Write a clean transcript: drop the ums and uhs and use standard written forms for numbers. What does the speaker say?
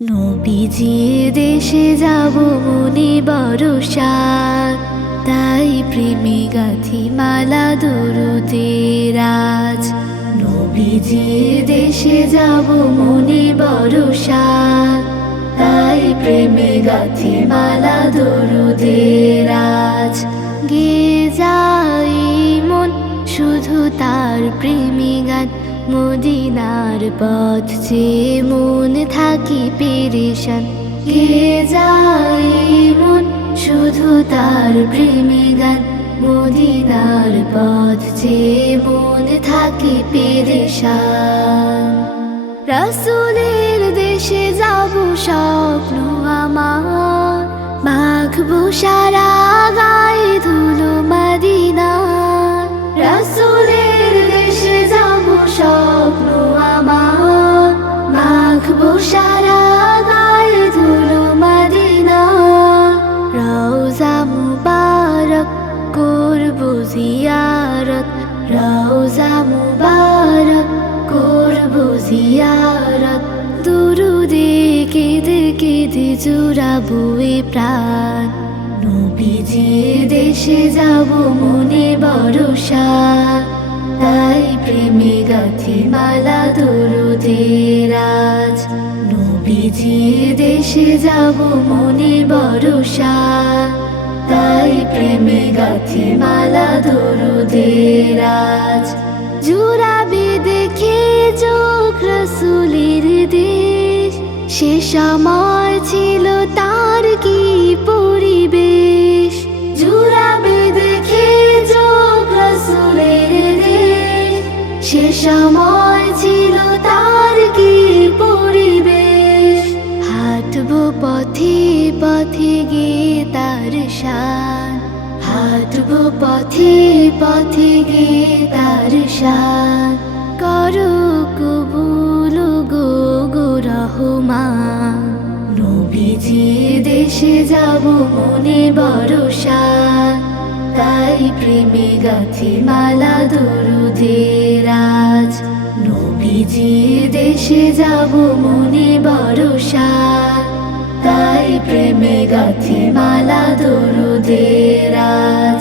নবীজির দেশে যাব মনে ভরসা, তাই প্রেমে গাঁথি মালা দরুদের আজ। নবীজির দেশে যাব মনে ভরসা, তাই প্রেমে গাঁথি মালা দরুদের আজ। গে যাই মন শুধু তার প্রেমে গান, মদিনার পথ যে মন থাকি পেরেশান। গে যাই মন শুধু তার প্রেমে গান, মদিনার পথ যে মন থাকি পেরেশান। রাসূলের দেশে যাব স্বপ্ন আমার, মাখবো সারা গায়ে ধুলো মদিনার। রাসূলের দেশে যাব স্বপ্ন আমার, মাখবো সারা গায়ে ধুলো মদিনার। রওজা মুবারক করবো জিয়ারত, রওজা মুবারক করবো জিয়ারত। দুরুদে কেঁদে কেঁদে জুড়াবো এ প্রাণ। নবীজির দেশে যাব মনে ভরসা, তাই প্রেমে গাঁথি মালা দরুদের আজ। নবীজির দেশে যাব মনে ভরসা, তাই প্রেমে গাঁথি মালা দরুদের আজ। জুড়াবে দেখে চোখ রাসূলের দেশ, সে সময় ছিল তার কি পরিবেশ। জুড়াবে দেখে চোখ রাসূলের দেশ, সে সময় ছিল তার কি পরিবেশ। হাঁটবো পথে পথে গিয়ে তার শান, হাঁটবো পথে পথে গিয়ে তার শান। করো কবুল গো গো রহমান। নবীজির দেশে যাব মনে ভরসা, তাই প্রেমে গাঁথি মালা দরুদের আজ। নবীজির দেশে যাব মনে ভরসা, তাই প্রেমে গাঁথি মালা দরুদের আজ।